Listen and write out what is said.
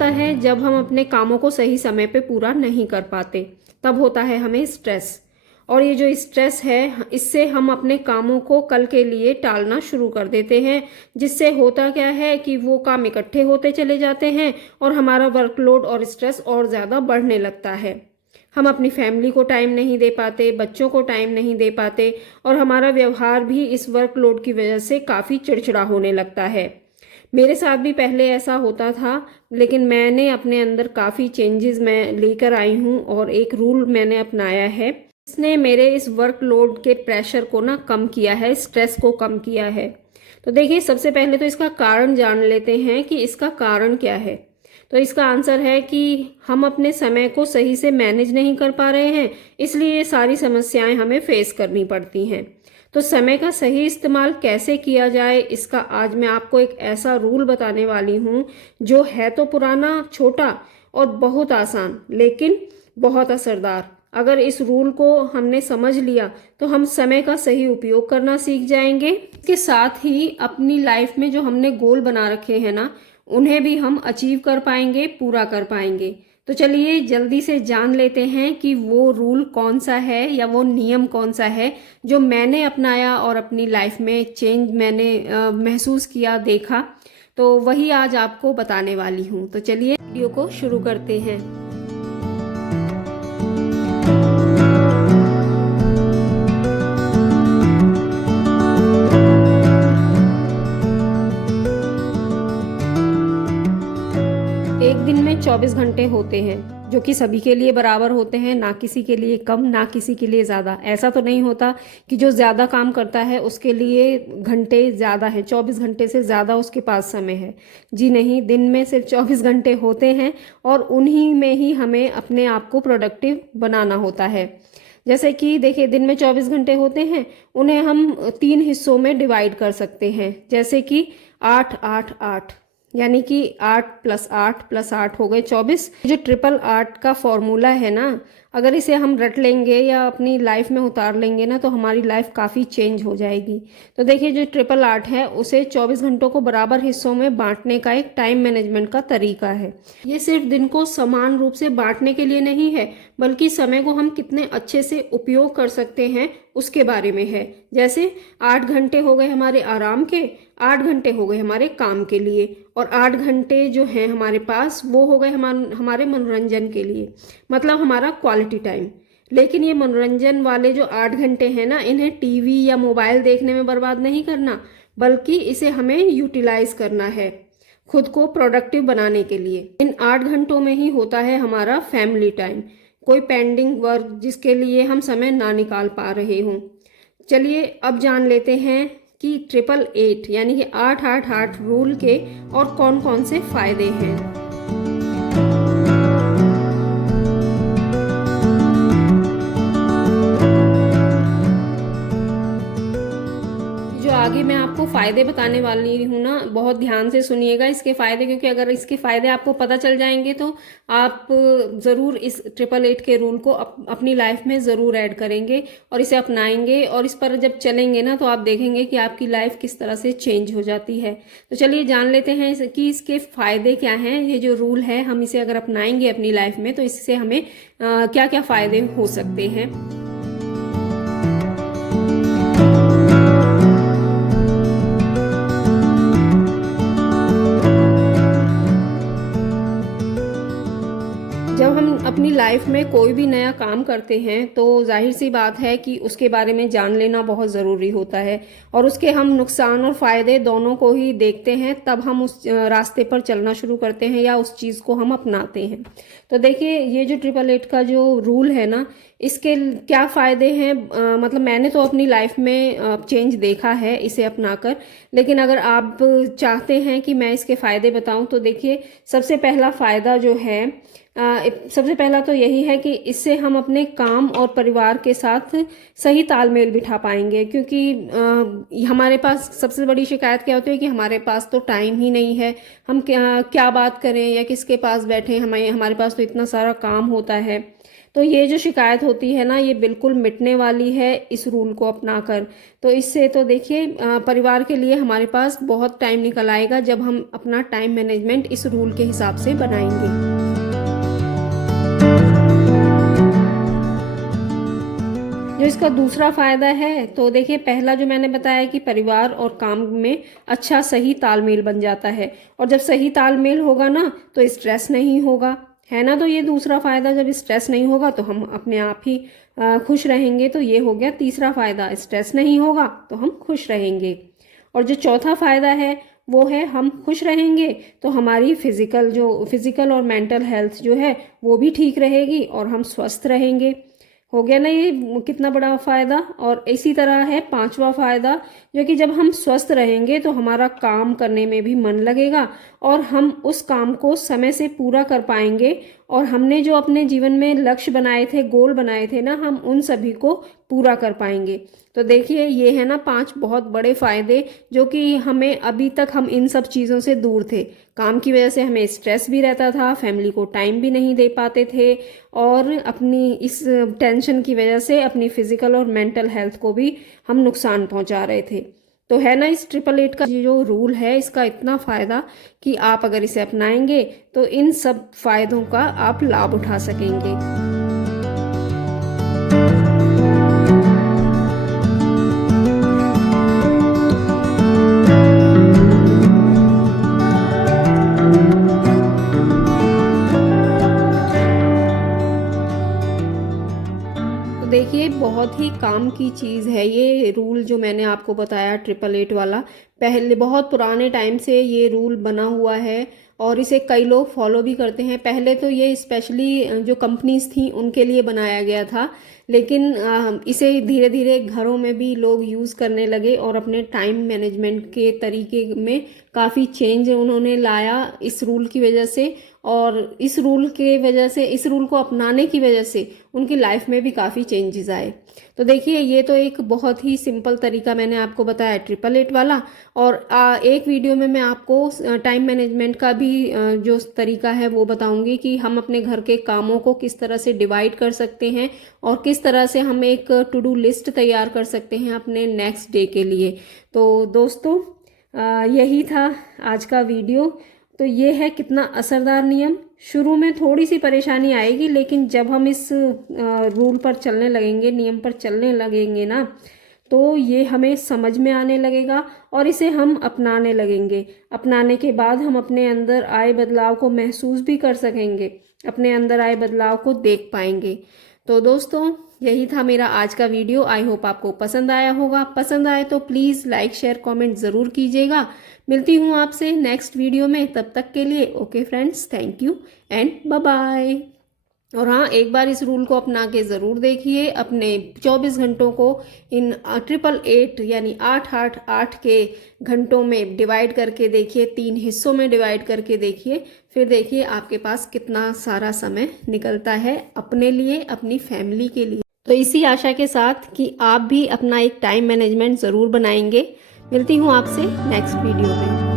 आता है जब हम अपने कामों को सही समय पे पूरा नहीं कर पाते, तब होता है हमें स्ट्रेस। और ये जो स्ट्रेस है, इससे हम अपने कामों को कल के लिए टालना शुरू कर देते हैं, जिससे होता क्या है कि वो काम इकट्ठे होते चले जाते हैं और हमारा वर्कलोड और स्ट्रेस और ज़्यादा बढ़ने लगता है। हम अपनी फैमिली को टाइम नहीं दे पाते, बच्चों को टाइम नहीं दे पाते और हमारा व्यवहार भी इस वर्कलोड की वजह से काफ़ी चिड़चिड़ा होने लगता है। मेरे साथ भी पहले ऐसा होता था, लेकिन मैंने अपने अंदर काफ़ी चेंजेस मैं लेकर आई हूँ और एक रूल मैंने अपनाया है। इसने मेरे इस वर्कलोड के प्रेशर को ना कम किया है, स्ट्रेस को कम किया है। तो देखिए, सबसे पहले तो इसका कारण जान लेते हैं कि इसका कारण क्या है। तो इसका आंसर है कि हम अपने समय को सही से मैनेज नहीं कर पा रहे हैं, इसलिए ये सारी समस्याएं हमें फेस करनी पड़ती हैं। तो समय का सही इस्तेमाल कैसे किया जाए, इसका आज मैं आपको एक ऐसा रूल बताने वाली हूँ जो है तो पुराना, छोटा और बहुत आसान, लेकिन बहुत असरदार। अगर इस रूल को हमने समझ लिया तो हम समय का सही उपयोग करना सीख जाएंगे। इसके साथ ही अपनी लाइफ में जो हमने गोल बना रखे हैं ना, उन्हें भी हम अचीव कर पाएंगे, पूरा कर पाएंगे। तो चलिए जल्दी से जान लेते हैं कि वो रूल कौन सा है या वो नियम कौन सा है जो मैंने अपनाया और अपनी लाइफ में चेंज मैंने महसूस किया, देखा। तो वही आज आपको बताने वाली हूँ। तो चलिए वीडियो को शुरू करते हैं। एक दिन में 24 घंटे होते हैं, जो कि सभी के लिए बराबर होते हैं, ना किसी के लिए कम, ना किसी के लिए ज़्यादा। ऐसा तो नहीं होता कि जो ज़्यादा काम करता है उसके लिए घंटे ज़्यादा हैं, 24 घंटे से ज़्यादा उसके पास समय है। जी नहीं, दिन में सिर्फ 24 घंटे होते हैं और उन्हीं में ही हमें अपने आप को प्रोडक्टिव बनाना होता है। जैसे कि देखिए, दिन में 24 घंटे होते हैं, उन्हें हम 3 हिस्सों में डिवाइड कर सकते हैं। जैसे कि 8-8-8, यानी कि 8+8+8 हो गए 24। जो 888 का फॉर्मूला है ना, अगर इसे हम रट लेंगे या अपनी लाइफ में उतार लेंगे ना, तो हमारी लाइफ काफ़ी चेंज हो जाएगी। तो देखिए, जो 888 है उसे 24 घंटों को बराबर हिस्सों में बांटने का एक टाइम मैनेजमेंट का तरीका है। ये सिर्फ दिन को समान रूप से बांटने के लिए नहीं है, बल्कि समय को हम कितने अच्छे से उपयोग कर सकते हैं उसके बारे में है। जैसे 8 घंटे हो गए हमारे आराम के, 8 घंटे हो गए हमारे काम के लिए, और 8 घंटे जो हैं हमारे पास वो हो गए हमारे मनोरंजन के लिए, मतलब हमारा क्वालिटी टाइम। लेकिन ये मनोरंजन वाले जो 8 घंटे हैं ना, इन्हें टीवी या मोबाइल देखने में बर्बाद नहीं करना, बल्कि इसे हमें यूटिलाइज करना है खुद को प्रोडक्टिव बनाने के लिए। इन 8 घंटों में ही होता है हमारा फैमिली टाइम, कोई पेंडिंग वर्क जिसके लिए हम समय ना निकाल पा रहे हों। चलिए अब जान लेते हैं कि 888 यानी कि 8-8-8 रूल के और कौन कौन से फायदे हैं। जो आगे मैं आपको फायदे बताने वाली हूँ ना, बहुत ध्यान से सुनिएगा इसके फायदे, क्योंकि अगर इसके फायदे आपको पता चल जाएंगे तो आप ज़रूर इस 888 के रूल को अपनी लाइफ में ज़रूर ऐड करेंगे और इसे अपनाएंगे, और इस पर जब चलेंगे ना तो आप देखेंगे कि आपकी लाइफ किस तरह से चेंज हो जाती है। तो चलिए जान लेते हैं कि इसके फायदे क्या हैं। ये जो रूल है, हम इसे अगर अपनाएंगे अपनी लाइफ में तो इससे हमें क्या क्या फायदे हो सकते हैं। जब हम अपनी लाइफ में कोई भी नया काम करते हैं तो जाहिर सी बात है कि उसके बारे में जान लेना बहुत ज़रूरी होता है, और उसके हम नुकसान और फ़ायदे दोनों को ही देखते हैं, तब हम उस रास्ते पर चलना शुरू करते हैं या उस चीज़ को हम अपनाते हैं। तो देखिए, ये जो 888 का जो रूल है ना, इसके क्या फ़ायदे हैं, मतलब मैंने तो अपनी लाइफ में चेंज देखा है इसे अपनाकर, लेकिन अगर आप चाहते हैं कि मैं इसके फ़ायदे बताऊं तो देखिए, सबसे पहला फ़ायदा जो है, सबसे पहला तो यही है कि इससे हम अपने काम और परिवार के साथ सही तालमेल बिठा पाएंगे। क्योंकि हमारे पास सबसे बड़ी शिकायत क्या होती है कि हमारे पास तो टाइम ही नहीं है, हम क्या बात करें या किसके पास बैठें, हमारे पास तो इतना सारा काम होता है। तो ये जो शिकायत होती है ना, ये बिल्कुल मिटने वाली है इस रूल को अपनाकर। तो इससे तो देखिए परिवार के लिए हमारे पास बहुत टाइम निकल आएगा जब हम अपना टाइम मैनेजमेंट इस रूल के हिसाब से बनाएंगे। जो इसका दूसरा फायदा है, तो देखिए पहला जो मैंने बताया कि परिवार और काम में अच्छा सही तालमेल बन जाता है, और जब सही तालमेल होगा ना तो स्ट्रेस नहीं होगा, है ना। तो ये दूसरा फायदा, जब स्ट्रेस नहीं होगा तो हम अपने आप ही खुश रहेंगे। तो ये हो गया तीसरा फायदा, स्ट्रेस नहीं होगा तो हम खुश रहेंगे। और जो चौथा फायदा है वो है, हम खुश रहेंगे तो हमारी फिजिकल और मेंटल हेल्थ जो है वो भी ठीक रहेगी और हम स्वस्थ रहेंगे। हो गया ना ये कितना बड़ा फायदा। और इसी तरह है पांचवा फायदा, जो कि जब हम स्वस्थ रहेंगे तो हमारा काम करने में भी मन लगेगा और हम उस काम को समय से पूरा कर पाएंगे, और हमने जो अपने जीवन में लक्ष्य बनाए थे, गोल बनाए थे ना, हम उन सभी को पूरा कर पाएंगे। तो देखिए ये है ना 5 बहुत बड़े फायदे, जो कि हमें अभी तक हम इन सब चीज़ों से दूर थे। काम की वजह से हमें स्ट्रेस भी रहता था, फैमिली को टाइम भी नहीं दे पाते थे, और अपनी इस टेंशन की वजह से अपनी फिजिकल और मेंटल हेल्थ को भी हम नुकसान पहुंचा रहे थे। तो है ना इस 888 का जो रूल है, इसका इतना फ़ायदा कि आप अगर इसे अपनाएंगे तो इन सब फायदों का आप लाभ उठा सकेंगे। देखिए बहुत ही काम की चीज़ है ये रूल जो मैंने आपको बताया 888 वाला। पहले बहुत पुराने टाइम से ये रूल बना हुआ है और इसे कई लोग फॉलो भी करते हैं। पहले तो ये स्पेशली जो कंपनीज थी उनके लिए बनाया गया था, लेकिन इसे धीरे धीरे घरों में भी लोग यूज़ करने लगे और अपने टाइम मैनेजमेंट के तरीके में काफ़ी चेंज उन्होंने लाया इस रूल की वजह से। और इस रूल के वजह से, इस रूल को अपनाने की वजह से उनकी लाइफ में भी काफ़ी चेंजेस आए। तो देखिए ये तो एक बहुत ही सिंपल तरीका मैंने आपको बताया 888 वाला। और एक वीडियो में मैं आपको टाइम मैनेजमेंट का भी जो तरीका है वो बताऊंगी कि हम अपने घर के कामों को किस तरह से डिवाइड कर सकते हैं और किस तरह से हम एक टू डू लिस्ट तैयार कर सकते हैं अपने नेक्स्ट डे के लिए। तो दोस्तों यही था आज का वीडियो। तो ये है कितना असरदार नियम। शुरू में थोड़ी सी परेशानी आएगी, लेकिन जब हम इस रूल पर चलने लगेंगे, नियम पर चलने लगेंगे ना, तो ये हमें समझ में आने लगेगा और इसे हम अपनाने लगेंगे। अपनाने के बाद हम अपने अंदर आए बदलाव को महसूस भी कर सकेंगे, अपने अंदर आए बदलाव को देख पाएंगे। तो दोस्तों यही था मेरा आज का वीडियो। आई होप आपको पसंद आया होगा। पसंद आए तो प्लीज़ लाइक शेयर कमेंट ज़रूर कीजिएगा। मिलती हूँ आपसे नेक्स्ट वीडियो में, तब तक के लिए okay friends, thank you and bye bye. और हाँ, एक बार इस रूल को अपना के ज़रूर देखिए। अपने 24 घंटों को इन 888 यानी 888 के घंटों में डिवाइड करके देखिए, 3 हिस्सों में डिवाइड करके देखिए। फिर देखिए आपके पास कितना सारा समय निकलता है अपने लिए, अपनी फैमिली के लिए। तो इसी आशा के साथ कि आप भी अपना एक टाइम मैनेजमेंट ज़रूर बनाएंगे। मिलती हूँ आपसे नेक्स्ट वीडियो में।